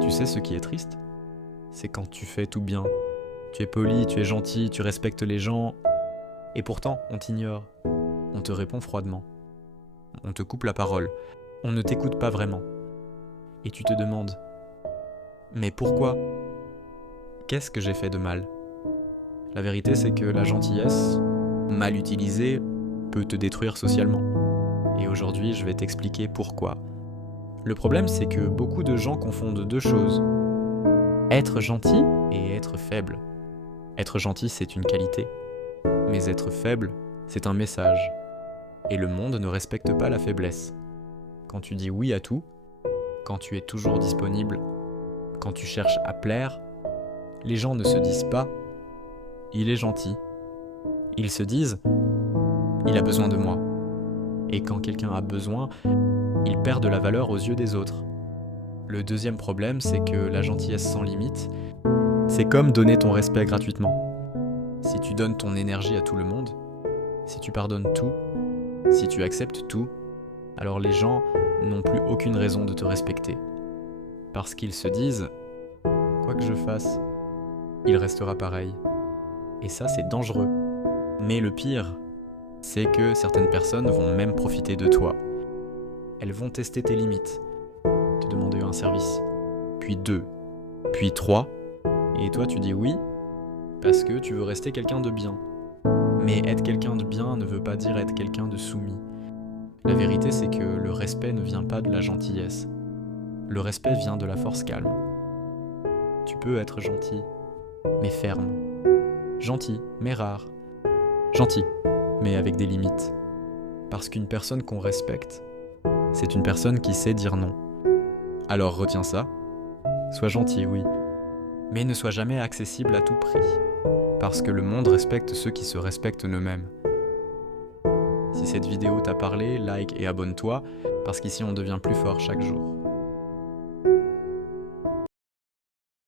Tu sais ce qui est triste? C'est quand tu fais tout bien. Tu es poli, tu es gentil, tu respectes les gens, et pourtant on t'ignore. On te répond froidement. On te coupe la parole. On ne t'écoute pas vraiment. Et tu te demandes, mais pourquoi? Qu'est-ce que j'ai fait de mal? La vérité, c'est que la gentillesse, mal utilisée, peut te détruire socialement. Et aujourd'hui, je vais t'expliquer pourquoi. Le problème, c'est que beaucoup de gens confondent deux choses. Être gentil et être faible. Être gentil, c'est une qualité. Mais être faible, c'est un message. Et le monde ne respecte pas la faiblesse. Quand tu dis oui à tout, quand tu es toujours disponible, quand tu cherches à plaire, les gens ne se disent pas « il est gentil ». Ils se disent « il a besoin de moi ». Et quand quelqu'un a besoin, il perd de la valeur aux yeux des autres. Le deuxième problème, c'est que la gentillesse sans limite, c'est comme donner ton respect gratuitement. Si tu donnes ton énergie à tout le monde, si tu pardonnes tout, si tu acceptes tout, alors les gens n'ont plus aucune raison de te respecter. Parce qu'ils se disent « quoi que je fasse, il restera pareil ». Et ça, c'est dangereux. Mais le pire, c'est que certaines personnes vont même profiter de toi. Elles vont tester tes limites, te demander un service, puis 2, puis 3, et toi tu dis oui, parce que tu veux rester quelqu'un de bien. Mais être quelqu'un de bien ne veut pas dire être quelqu'un de soumis. La vérité, c'est que le respect ne vient pas de la gentillesse. Le respect vient de la force calme. Tu peux être gentil, mais ferme. Gentil, mais rare. Gentil, mais avec des limites. Parce qu'une personne qu'on respecte, c'est une personne qui sait dire non. Alors retiens ça. Sois gentil, oui. Mais ne sois jamais accessible à tout prix. Parce que le monde respecte ceux qui se respectent eux-mêmes. Si cette vidéo t'a parlé, like et abonne-toi, parce qu'ici on devient plus fort chaque jour.